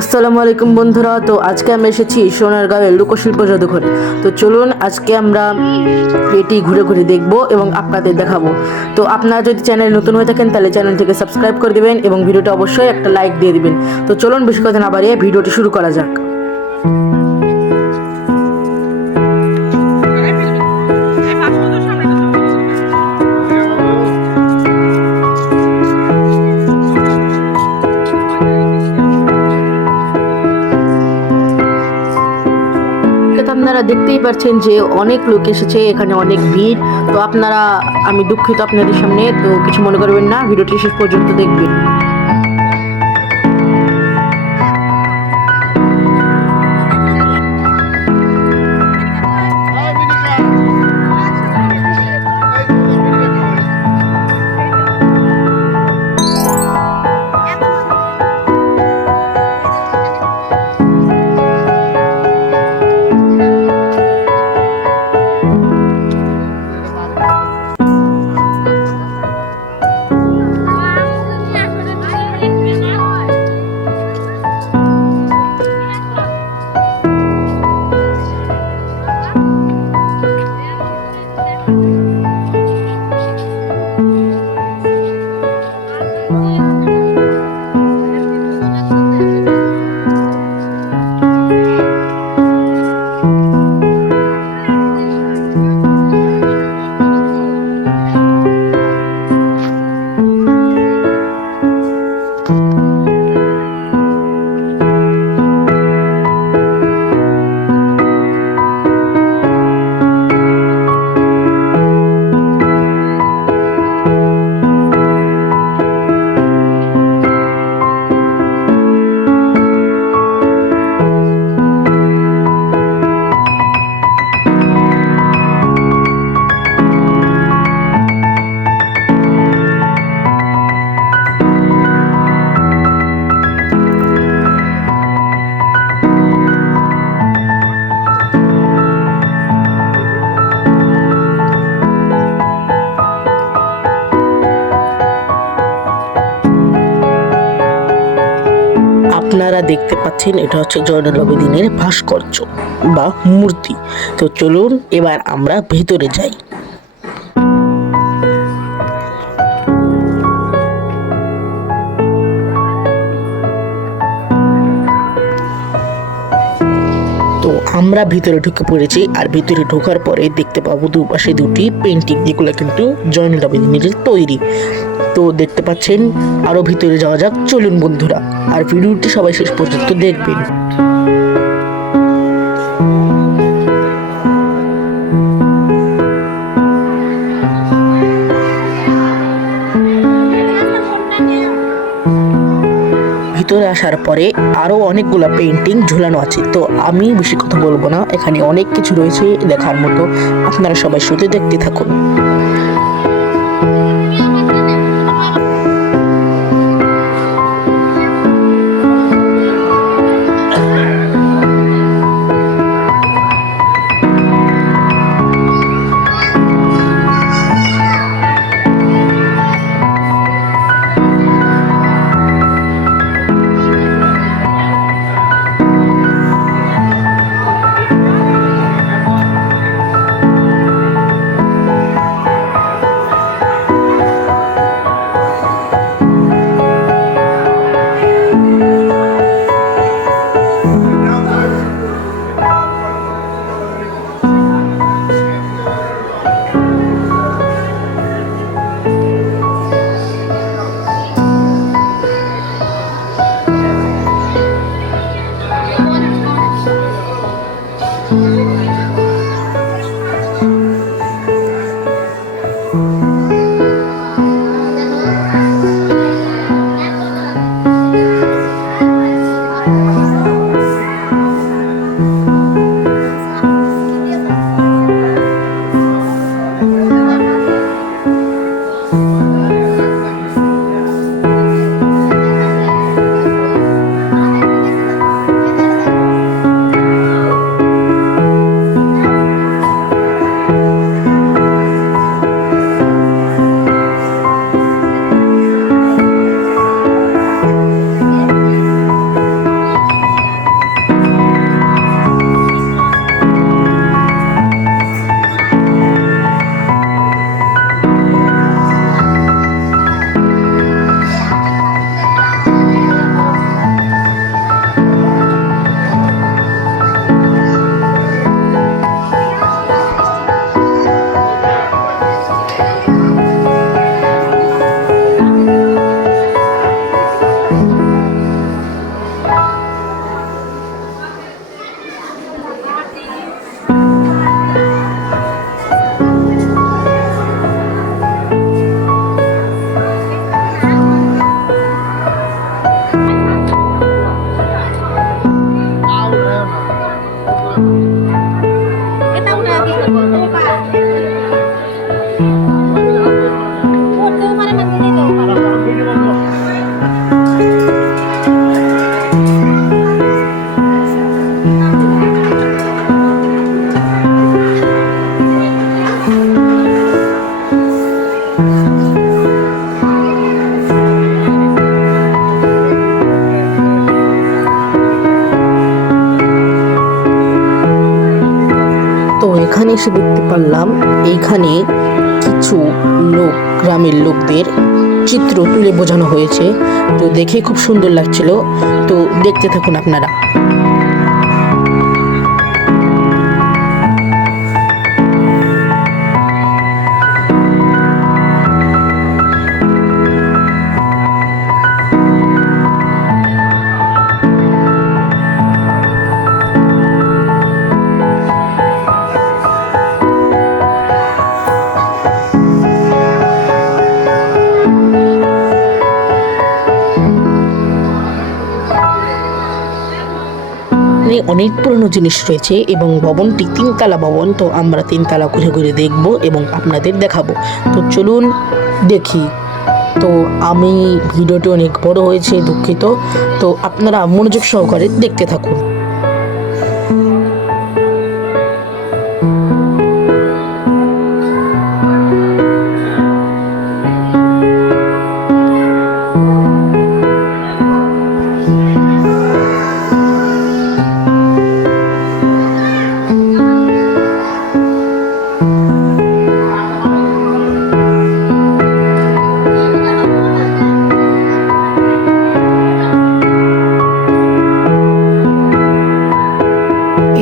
আসসালামু আলাইকুম বন্ধুরা। তো আজকে আমি এসেছি সোনারগাঁওয়ের লোকশিল্প জাদুঘরে। তো চলুন আজকে আমরা এটি ঘুরে ঘুরে দেখব এবং আপনাদের দেখাবো। তো আপনারা যদি চ্যানেল নতুন হয়ে থাকেন তাহলে চ্যানেলটিকে সাবস্ক্রাইব করে দিবেন এবং ভিডিওটা অবশ্যই একটা লাইক দিয়ে দিবেন। তো চলুন বেশি কথা না বাড়িয়ে ভিডিওটি শুরু করা যাক। আপনারা দেখতেই পাচ্ছেন যে অনেক লোক এসেছে, এখানে অনেক ভিড়। তো আমি দুঃখিত আপনাদের সামনে, তো কিছু মনে করবেন না, ভিডিওটি শেষ পর্যন্ত দেখবেন। আপনারা দেখতে পাচ্ছেন এটা হচ্ছে জয়নুল আবেদিনের ভাস্কর্য বা মূর্তি। তো চলুন এবার আমরা ভেতরে যাই। তো আমরা ভিতরে ঢুকে পড়েছি, আর ভিতরে ঢোকার পরে দেখতে পাবো দুপাশে দুটি পেন্টিং, যেগুলো কিন্তু জয়নুল আবেদিনের তৈরি। তো দেখতে পাচ্ছেন, আরো ভিতরে যাওয়া যাক, চলুন বন্ধুরা, আর ভিডিওটি সবাই শেষ পর্যন্ত দেখবেন। ভিতরে আসার পরে আরো অনেকগুলো পেন্টিং ঝুলানো আছে। তো আমি বেশি কথা বলবো না, এখানে অনেক কিছু রয়েছে দেখার মতো, আপনারা সবাই শুধু দেখতে থাকুন। এখানে এসে দেখতে পারলাম এইখানে কিছু লোক, গ্রামের লোকদের চিত্র তুলে বোঝানো হয়েছে। তো দেখে খুব সুন্দর লাগছিল। তো দেখতে থাকুন আপনারা। অনেক পুরনো জিনিস রয়েছে এবং ভবনটি 3 তলা ভবন। তো আমরা 3 তলা ঘুরে ঘুরে দেখব এবং আপনাদের দেখাবো। তো চলুন দেখি। তো আমি ভিডিওটি অনেক বড় হয়েছে, দুঃখিত। তো আপনারা মনোযোগ সহকারে দেখতে থাকুন।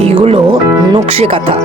এইগুলো নকশে কাঁথা।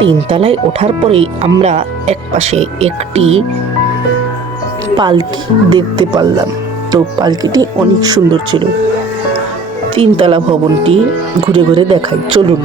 তিনতলায় ওঠার পরেই আমরা একপাশে একটি পালকি দেখতে পারলাম। তো পালকিটি অনেক সুন্দর ছিল। 3 তলা ভবনটি ঘুরে ঘুরে দেখাই, চলুন।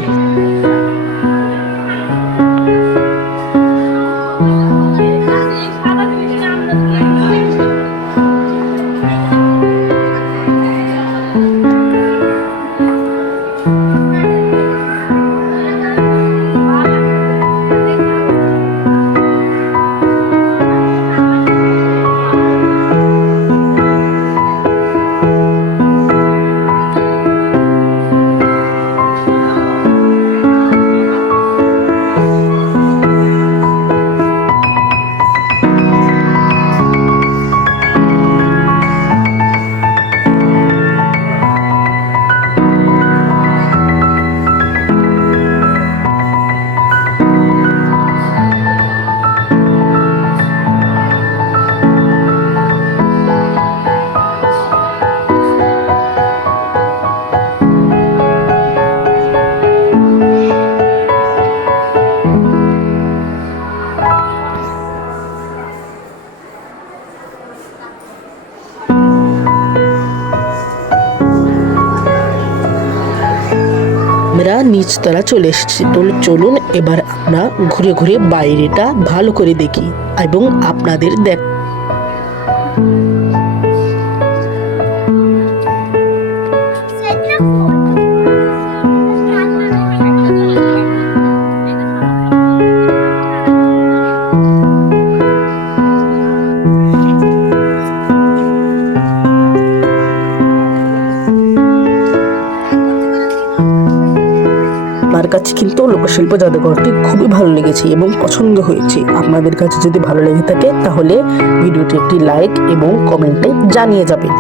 আমরা নিচতলা চলে এসেছি। তো চলুন এবার আমরা ঘুরে ঘুরে বাইরেটা ভালো করে দেখি এবং আপনাদের দেখ। আমার কাছে কিন্তু লোকশিল্প জাদুঘরটি খুবই ভালো লেগেছে এবং পছন্দ হয়েছে। আপনাদের কাছে যদি ভালো লেগে থাকে তাহলে ভিডিওটি একটি লাইক এবং কমেন্টে জানিয়ে যাবেন।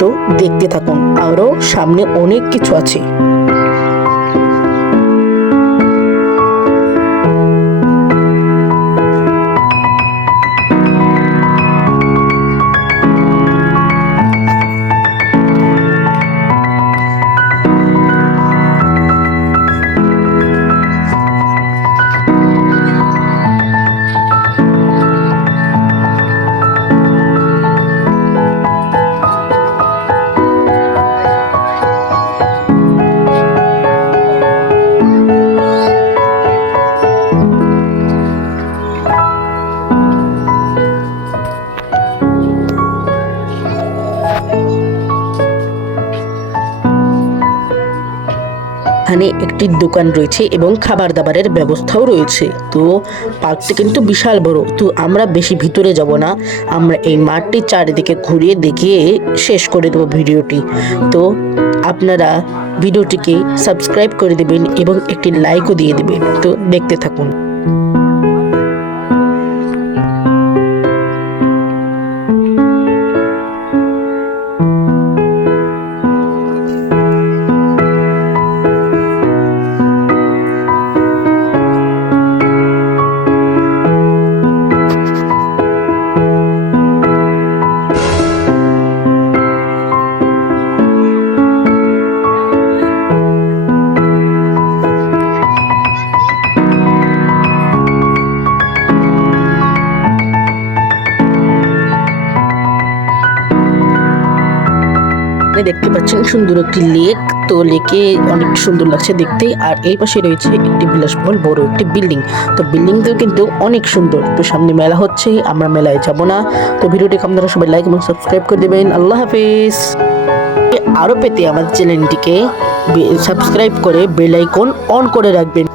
তো দেখতে থাকুন, আরও সামনে অনেক কিছু আছে। এখানে একটি দোকান রয়েছে এবং খাবার দাবারের ব্যবস্থাও রয়েছে। তো পার্কটি কিন্তু বিশাল বড়। তো আমরা বেশি ভিতরে যাব না, আমরা এই মাঠটি চারিদিকে ঘুরিয়ে দেখিয়ে শেষ করে দেবো ভিডিওটি। তো আপনারা ভিডিওটিকে সাবস্ক্রাইব করে দেবেন এবং একটি লাইকও দিয়ে দেবেন। তো দেখতে থাকুন। দেখতে পাচ্ছেন সুন্দর একটি লেক। তো লেকে অনেক সুন্দর লাগছে দেখতে। আর এই পাশে রয়েছে একটি বিলাসবহুল বড় একটি বিল্ডিং। তো বিল্ডিংটাও কিন্তু অনেক সুন্দর। তো সামনে মেলা হচ্ছে, আমরা মেলায় যাব না। তো ভিডিওটিকে আপনারা সবাই লাইক এবং সাবস্ক্রাইব করে দেবেন। আল্লাহ হাফেজ। আরও পেতে আমার চ্যানেলটিকে সাবস্ক্রাইব করে বেল আইকন অন করে রাখবেন।